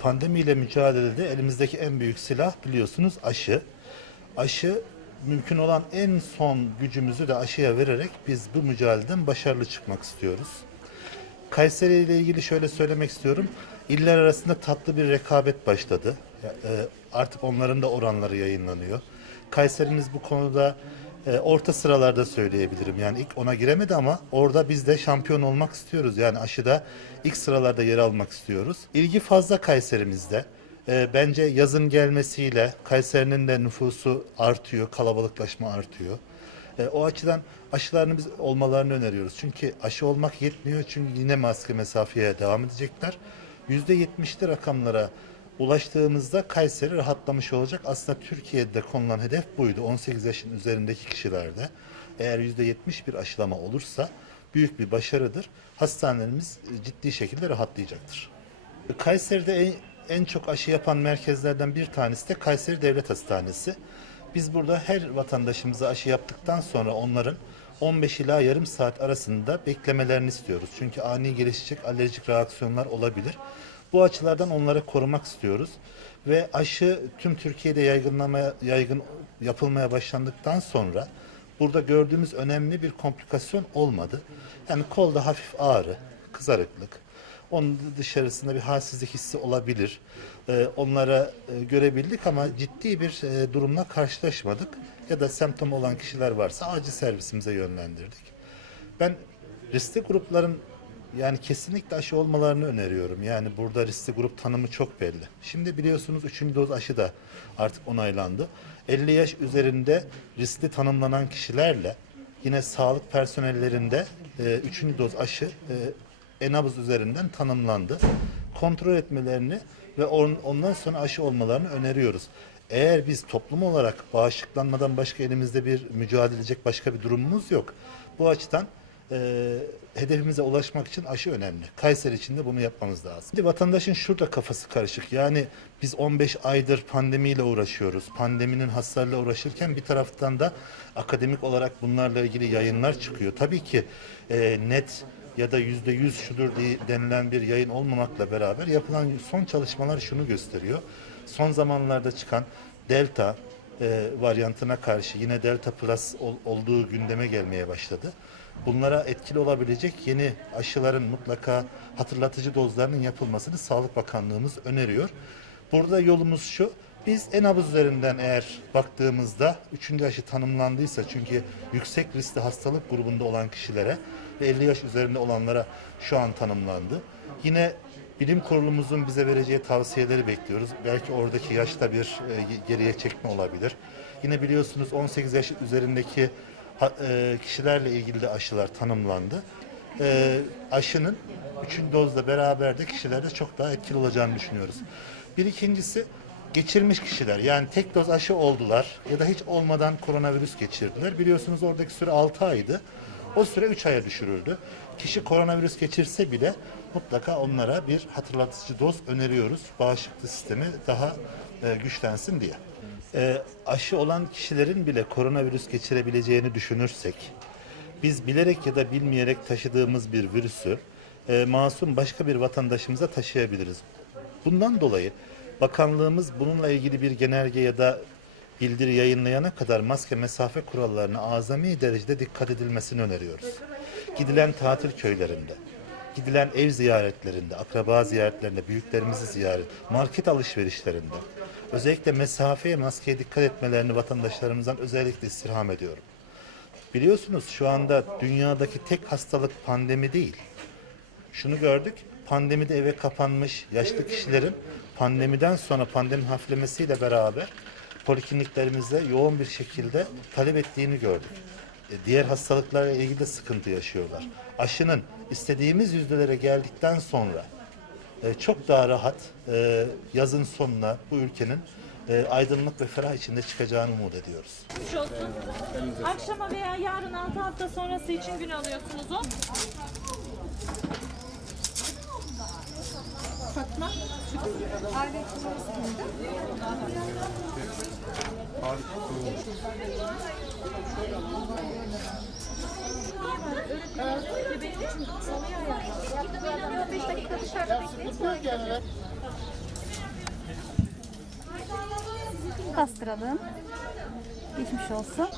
Pandemiyle mücadelede elimizdeki en büyük silah biliyorsunuz aşı. Aşı mümkün olan en son gücümüzü de aşıya vererek biz bu mücadeleden başarılı çıkmak istiyoruz. Kayseri ile ilgili şöyle söylemek istiyorum. İller arasında tatlı bir rekabet başladı. E, Artık onların da oranları yayınlanıyor. Kayserimiz bu konuda e, orta sıralarda söyleyebilirim. Yani ilk ona giremedi ama orada biz de şampiyon olmak istiyoruz. Yani aşıda ilk sıralarda yer almak istiyoruz. İlgi fazla Kayserimizde. E, bence yazın gelmesiyle Kayseri'nin de nüfusu artıyor, kalabalıklaşma artıyor. E, o açıdan aşılarını biz olmalarını öneriyoruz. Çünkü aşı olmak yetmiyor. Çünkü yine maske mesafeye devam edecekler. %70'li rakamlara ulaştığımızda Kayseri rahatlamış olacak. Aslında Türkiye'de konulan hedef buydu. 18 yaşın üzerindeki kişilerde eğer %70 bir aşılama olursa büyük bir başarıdır. Hastanelerimiz ciddi şekilde rahatlayacaktır. Kayseri'de en, en çok aşı yapan merkezlerden bir tanesi de Kayseri Devlet Hastanesi. Biz burada her vatandaşımıza aşı yaptıktan sonra onların 15 ila yarım saat arasında beklemelerini istiyoruz. Çünkü ani gelişecek alerjik reaksiyonlar olabilir. Bu açılardan onları korumak istiyoruz. Ve aşı tüm Türkiye'de yaygınlamaya, yaygın yapılmaya başlandıktan sonra burada gördüğümüz önemli bir komplikasyon olmadı. Yani kolda hafif ağrı, kızarıklık, onun dışarısında bir halsizlik hissi olabilir. Ee, onlara e, görebildik ama ciddi bir e, durumla karşılaşmadık. Ya da semptom olan kişiler varsa acil servisimize yönlendirdik. Ben riskli grupların yani kesinlikle aşı olmalarını öneriyorum. Yani burada riskli grup tanımı çok belli. Şimdi biliyorsunuz 3. doz aşı da artık onaylandı. 50 yaş üzerinde riskli tanımlanan kişilerle yine sağlık personellerinde 3. doz aşı e, en-nabız üzerinden tanımlandı. Kontrol etmelerini ve on- ondan sonra aşı olmalarını öneriyoruz. Eğer biz toplum olarak bağışıklanmadan başka elimizde bir mücadele edecek başka bir durumumuz yok. Bu açıdan e, hedefimize ulaşmak için aşı önemli. Kayseri için de bunu yapmamız lazım. Şimdi vatandaşın şurada kafası karışık. Yani biz 15 aydır pandemiyle uğraşıyoruz. Pandeminin hasarıyla uğraşırken bir taraftan da akademik olarak bunlarla ilgili yayınlar çıkıyor. Tabii ki e, net ya da yüzde yüz şudur diye denilen bir yayın olmamakla beraber yapılan son çalışmalar şunu gösteriyor. Son zamanlarda çıkan delta e, varyantına karşı yine delta plus ol- olduğu gündeme gelmeye başladı. Bunlara etkili olabilecek yeni aşıların mutlaka hatırlatıcı dozlarının yapılmasını Sağlık Bakanlığımız öneriyor. Burada yolumuz şu. Biz en nabız üzerinden eğer baktığımızda 3. aşı tanımlandıysa çünkü yüksek riskli hastalık grubunda olan kişilere ve 50 yaş üzerinde olanlara şu an tanımlandı. Yine bilim kurulumuzun bize vereceği tavsiyeleri bekliyoruz. Belki oradaki yaşta bir e, geriye çekme olabilir. Yine biliyorsunuz 18 yaş üzerindeki e, kişilerle ilgili de aşılar tanımlandı. E, aşının 3. dozla beraber de kişilerde çok daha etkili olacağını düşünüyoruz. Bir ikincisi geçirmiş kişiler yani tek doz aşı oldular ya da hiç olmadan koronavirüs geçirdiler. Biliyorsunuz oradaki süre 6 aydı. O süre 3 aya düşürüldü. Kişi koronavirüs geçirse bile mutlaka onlara bir hatırlatıcı doz öneriyoruz. Bağışıklık sistemi daha e, güçlensin diye. E, aşı olan kişilerin bile koronavirüs geçirebileceğini düşünürsek, biz bilerek ya da bilmeyerek taşıdığımız bir virüsü e, masum başka bir vatandaşımıza taşıyabiliriz. Bundan dolayı bakanlığımız bununla ilgili bir genelge ya da bildiri yayınlayana kadar maske mesafe kurallarına azami derecede dikkat edilmesini öneriyoruz. Gidilen tatil köylerinde, gidilen ev ziyaretlerinde, akraba ziyaretlerinde, büyüklerimizi ziyaret, market alışverişlerinde özellikle mesafeye, maskeye dikkat etmelerini vatandaşlarımızdan özellikle istirham ediyorum. Biliyorsunuz şu anda dünyadaki tek hastalık pandemi değil. Şunu gördük, pandemide eve kapanmış yaşlı kişilerin pandemiden sonra pandemi hafiflemesiyle beraber polikliniklerimizde yoğun bir şekilde talep ettiğini gördük. E, Diğer hastalıklarla ilgili de sıkıntı yaşıyorlar. Aşının istediğimiz yüzdelere geldikten sonra e, çok daha rahat e, yazın sonuna bu ülkenin e, aydınlık ve ferah içinde çıkacağını umut ediyoruz. Geçmiş olsun. Akşama veya yarın 6 hafta sonrası için gün alıyorsunuz o. Fatma. Aile kimdi? Benim dışarıda bekleyin. Bastıralım. Geçmiş olsun.